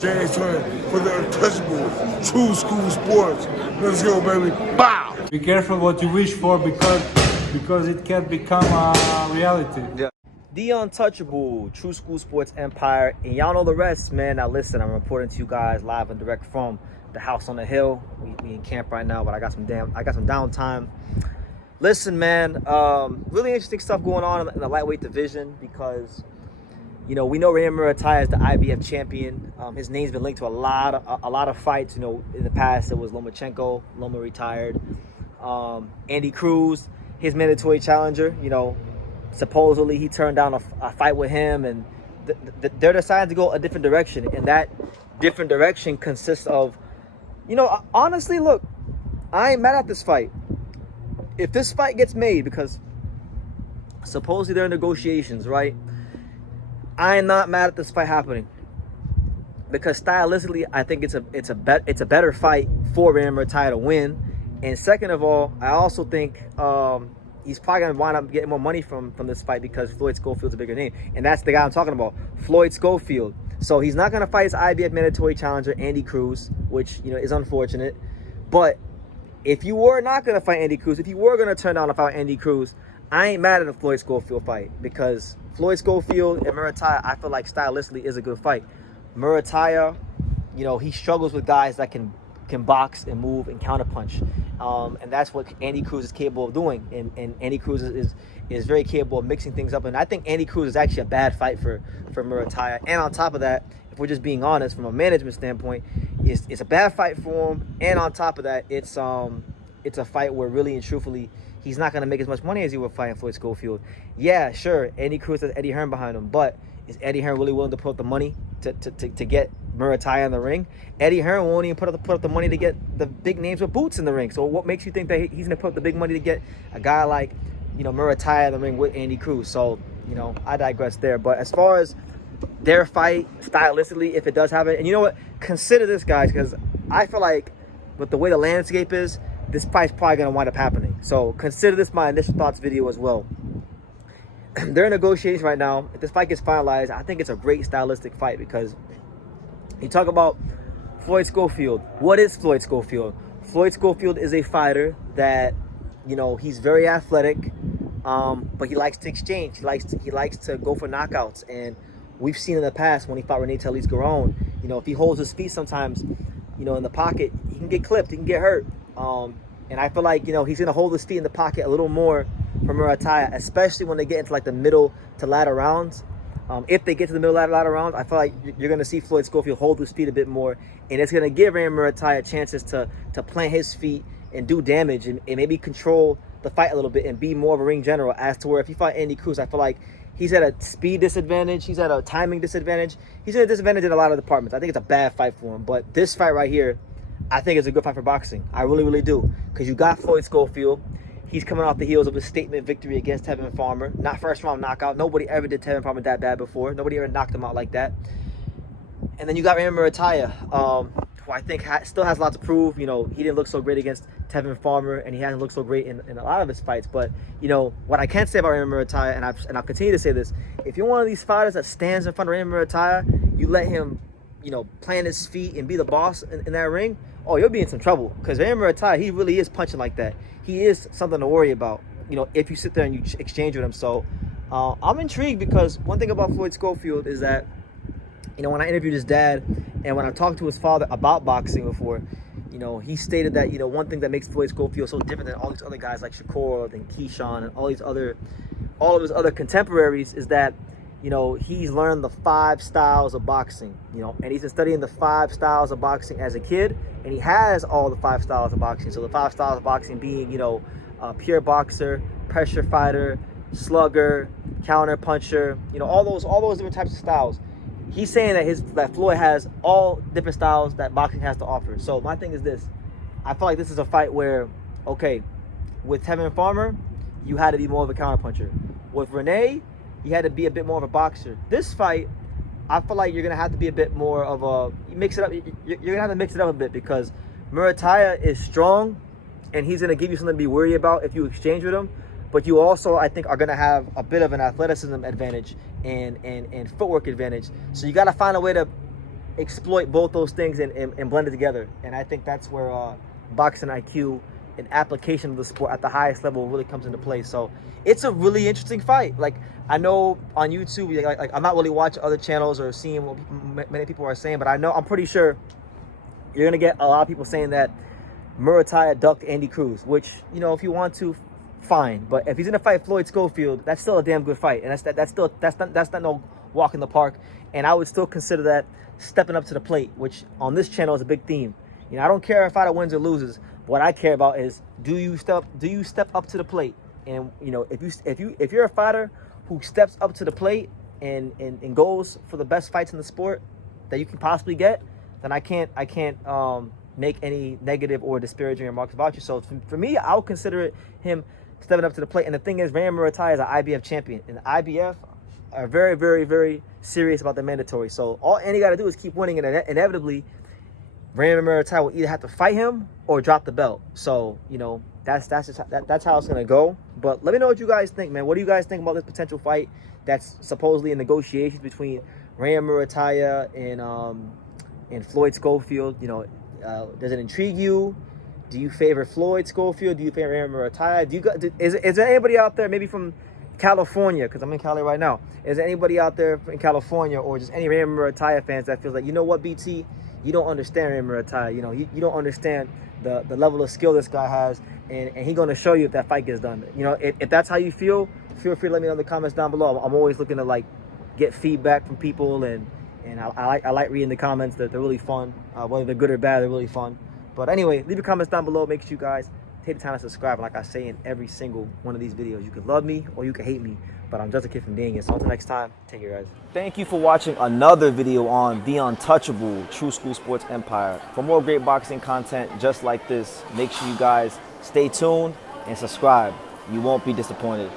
James Twin for the untouchable True School Sports. Let's go, baby. Bow! Be careful what you wish for because it can become a reality. Yeah. The untouchable True School Sports Empire, and y'all know the rest, man. Now listen, I'm reporting to you guys live and direct from the house on the hill. We in camp right now, but I got some downtime. Listen, man, really interesting stuff going on in the lightweight division because, you know, we know Raymond Murtalla is the IBF champion. His name's been linked to a lot of fights. You know, in the past it was Lomachenko. Loma retired. Andy Cruz, his mandatory challenger. You know, supposedly he turned down a fight with him, and they're deciding to go a different direction. And that different direction consists of, you know, honestly, look, I ain't mad at this fight. If this fight gets made, because supposedly they're in negotiations, right? I am not mad at this fight happening because stylistically, I think it's a better fight for Raymond Murtalla to win. And second of all, I also think he's probably gonna wind up getting more money from this fight because Floyd Schofield's a bigger name, and that's the guy I'm talking about, Floyd Schofield. So he's not gonna fight his IBF mandatory challenger Andy Cruz, which, you know, is unfortunate. But if you were not gonna fight Andy Cruz, if you were gonna turn down a fight Andy Cruz, I ain't mad at a Floyd Schofield fight because Floyd Schofield and Murtalla, I feel like stylistically is a good fight. Murtalla, you know, he struggles with guys that can box and move and counterpunch, and that's what Andy Cruz is capable of doing. And Andy Cruz is very capable of mixing things up. And I think Andy Cruz is actually a bad fight for Murtalla. And on top of that, if we're just being honest from a management standpoint, it's a bad fight for him. And on top of that, it's a fight where really and truthfully, he's not going to make as much money as he would fighting Floyd Schofield. Yeah, sure, Andy Cruz has Eddie Hearn behind him, but is Eddie Hearn really willing to put up the money to get Murtalla in the ring? Eddie Hearn won't even put up the money to get the big names with boots in the ring. So what makes you think that he's going to put up the big money to get a guy like, you know, Murtalla in the ring with Andy Cruz? So, you know, I digress there. But as far as their fight stylistically, if it does happen, and you know what, consider this, guys, because I feel like with the way the landscape is, this fight's probably going to wind up happening. So consider this my initial thoughts video as well. They're in negotiations right now. If this fight gets finalized, I think it's a great stylistic fight because you talk about Floyd Schofield. What is Floyd Schofield? Floyd Schofield is a fighter that, you know, he's very athletic, but he likes to exchange. He likes to go for knockouts. And we've seen in the past when he fought Rene Talise-Garon, you know, if he holds his feet sometimes, you know, in the pocket, he can get clipped, he can get hurt. And I feel like, you know, he's going to hold his feet in the pocket a little more for Murtalla, especially when they get into like the middle to latter rounds. If they get to the middle latter rounds, I feel like you're going to see Floyd Schofield hold his feet a bit more, and it's going to give Raymond Murtalla chances to plant his feet and do damage and maybe control the fight a little bit and be more of a ring general. As to where if he fought Andy Cruz, I feel like he's at a speed disadvantage, he's at a timing disadvantage, he's at a disadvantage in a lot of departments. I think it's a bad fight for him, but this fight right here, I think it's a good fight for boxing. I really, really do. Because you got Floyd Schofield. He's coming off the heels of a statement victory against Tevin Farmer. Not first round knockout. Nobody ever did Tevin Farmer that bad before. Nobody ever knocked him out like that. And then you got Raymond Murtalla, who I think still has a lot to prove. You know, he didn't look so great against Tevin Farmer, and he hasn't looked so great in a lot of his fights. But, you know, what I can say about Raymond Murtalla, and I'll continue to say this, if you're one of these fighters that stands in front of Raymond Murtalla, you let him, you know, plant his feet and be the boss in that ring, oh, you'll be in some trouble. Because Raymond Murtalla, he really is punching like that. He is something to worry about, you know, if you sit there and you exchange with him. So I'm intrigued because one thing about Floyd Schofield is that, you know, when I interviewed his dad and when I talked to his father about boxing before, you know, he stated that, you know, one thing that makes Floyd Schofield so different than all these other guys like Shakur and Keyshawn and all of his other contemporaries is that, you know, he's learned the 5 styles of boxing, you know, and he's been studying the 5 styles of boxing as a kid, and he has all the 5 styles of boxing. So the 5 styles of boxing being, you know, pure boxer, pressure fighter, slugger, counter puncher, you know, all those different types of styles. He's saying that Floyd has all different styles that boxing has to offer. So my thing is this: I feel like this is a fight where, okay, with Tevin Farmer, you had to be more of a counter puncher. With Rene, you had to be a bit more of a boxer. This fight, I feel like you're gonna have to be a bit more of a mix it up. You're gonna have to mix it up a bit because Murtalla is strong, and he's gonna give you something to be worried about if you exchange with him. But you also, I think, are gonna have a bit of an athleticism advantage and footwork advantage. So you gotta find a way to exploit both those things and blend it together. And I think that's where boxing IQ and application of the sport at the highest level really comes into play. So it's a really interesting fight. Like, I know on YouTube, like I'm not really watching other channels or seeing what many people are saying, but I'm pretty sure you're gonna get a lot of people saying that Murtalla ducked Andy Cruz, which, you know, if you want to, fine. But if he's gonna fight Floyd Schofield, that's still a damn good fight, and that's not no walk in the park. And I would still consider that stepping up to the plate, which on this channel is a big theme. You know, I don't care if fighter wins or loses. What I care about is, do you step up to the plate? And, you know, if you're a fighter who steps up to the plate and goes for the best fights in the sport that you can possibly get, then I can't make any negative or disparaging remarks about you. So for me, I would consider him stepping up to the plate. And the thing is, Raymond Murtalla is an IBF champion, and the IBF are very, very, very serious about the mandatory. So all Andy got to do is keep winning, and inevitably Raymond Murtalla will either have to fight him or drop the belt. So, you know, that's how it's gonna go. But let me know what you guys think, man. What do you guys think about this potential fight that's supposedly in negotiations between Raymond Murtalla and Floyd Schofield? You know, does it intrigue you? Do you favor Floyd Schofield? Do you favor Raymond Murtalla? Is there anybody out there, maybe from California, because I'm in Cali right now, is there anybody out there in California or just any Raymond Murtalla fans that feels like, you know what, BT, you don't understand Raymond Murtalla. You know, you don't understand the level of skill this guy has, and he's going to show you if that fight gets done. You know, if that's how you feel free to let me know in the comments down below. I'm always looking to, like, get feedback from people, and I like reading the comments. They're really fun. Whether they're good or bad, they're really fun. But anyway, leave your comments down below. Make sure you guys take the time to subscribe. And like I say in every single one of these videos, you can love me or you can hate me, but I'm just a kid from Daniel. So until next time, take care, guys. Thank you for watching another video on the untouchable True School Sports Empire. For more great boxing content just like this, make sure you guys stay tuned and subscribe. You won't be disappointed.